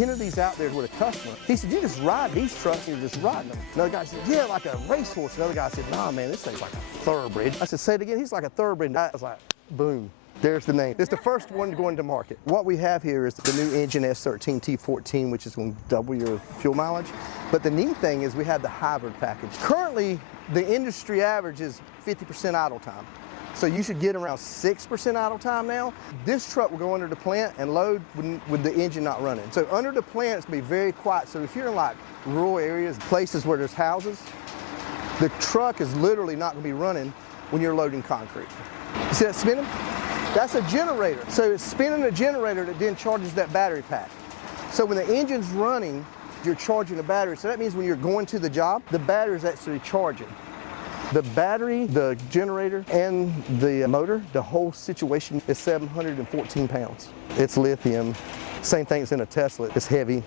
10 of these out there with a customer. He said, you just ride these trucks and you're just riding them. Another guy said, yeah, like a racehorse. Another guy said, nah, man, this thing's like a thoroughbred. I said, say it again. He's like a thoroughbred. I was like, boom. There's the name. It's the first one going to market. What we have here is the new engine S13 T14, which is going to double your fuel mileage. But the neat thing is we have the hybrid package. Currently, the industry average is 50% idle time. So you should get around 6% idle time now. This truck will go under the plant and load with the engine not running. So under the plant, it's going to be very quiet. So if you're in like rural areas, places where there's houses, the truck is literally not going to be running when you're loading concrete. You see that spinning? That's a generator. So it's spinning a generator that then charges that battery pack. So when the engine's running, you're charging the battery. So that means when you're going to the job, the battery is actually charging. The battery, the generator, and the motor, the whole situation is 714 pounds. It's lithium. Same thing as in a Tesla. It's heavy.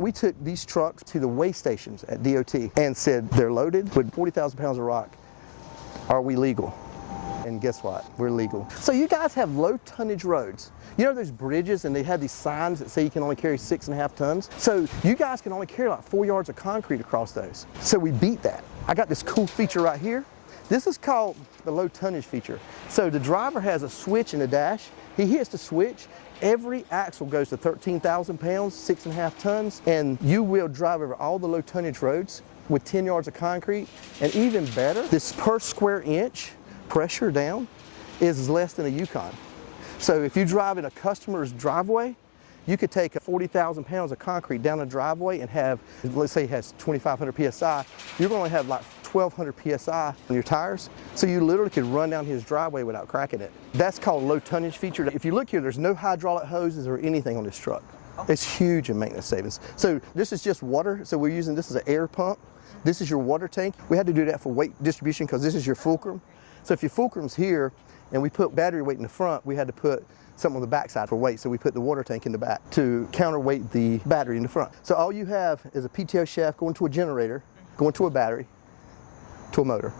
We took these trucks to the weigh stations at DOT and said, they're loaded with 40,000 pounds of rock. Are we legal? And guess what? We're legal. So you guys have low tonnage roads. You know there's bridges and they have these signs that say you can only carry 6.5 tons? So you guys can only carry like 4 yards of concrete across those. So we beat that. I got this cool feature right here. This is called the low tonnage feature. So the driver has a switch in the dash. He hits the switch. Every axle goes to 13,000 pounds, 6.5 tons, and you will drive over all the low tonnage roads with 10 yards of concrete. And even better, this per square inch pressure down is less than a Yukon. So if you drive in a customer's driveway, you could take 40,000 pounds of concrete down a driveway and have, let's say it has 2,500 PSI, you're going to have like 1,200 PSI on your tires. So you literally could run down his driveway without cracking it. That's called low tonnage feature. If you look here, there's no hydraulic hoses or anything on this truck. It's huge in maintenance savings. So this is just water. So we're using this as an air pump. This is your water tank. We had to do that for weight distribution because this is your fulcrum. So if your fulcrum's here and we put battery weight in the front, we had to put something on the backside for weight. So we put the water tank in the back to counterweight the battery in the front. So all you have is a PTO shaft going to a generator, going to a battery, to a motor.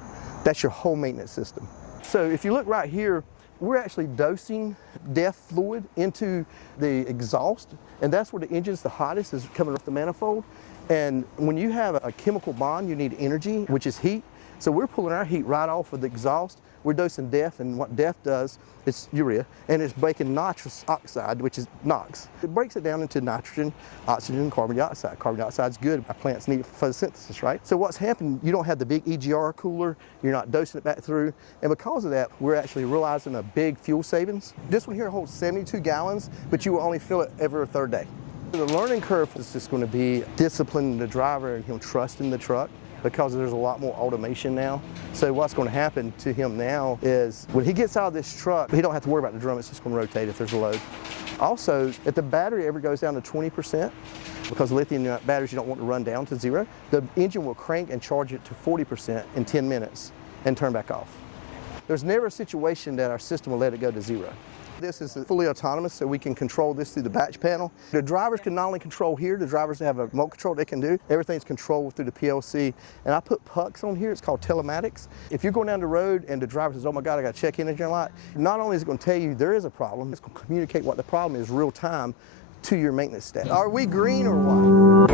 That's your whole maintenance system. So if you look right here, we're actually dosing DEF fluid into the exhaust, and that's where the engine's the hottest, is coming off the manifold. And when you have a chemical bond, you need energy, which is heat. So we're pulling our heat right off of the exhaust. We're dosing DEF, and what DEF does is urea, and it's breaking nitrous oxide, which is NOx. It breaks it down into nitrogen, oxygen, and carbon dioxide. Carbon dioxide's good. Our plants need it for photosynthesis, right? So what's happened, you don't have the big EGR cooler, you're not dosing it back through, and because of that, we're actually realizing a big fuel savings. This one here holds 72 gallons, but you will only fill it every third day. The learning curve is just going to be disciplining the driver and him trusting the truck, because there's a lot more automation now. So what's going to happen to him now is when he gets out of this truck, he don't have to worry about the drum, it's just going to rotate if there's a load. Also, if the battery ever goes down to 20%, because lithium batteries you don't want to run down to zero, the engine will crank and charge it to 40% in 10 minutes and turn back off. There's never a situation that our system will let it go to zero. This is fully autonomous, so we can control this through the batch panel. The drivers can not only control here, the drivers have a remote control they can do. Everything's controlled through the PLC. And I put pucks on here, it's called telematics. If you're going down the road and the driver says, oh my God, I got to check in engine light, not only is it going to tell you there is a problem, it's going to communicate what the problem is real time to your maintenance staff. Are we green or white?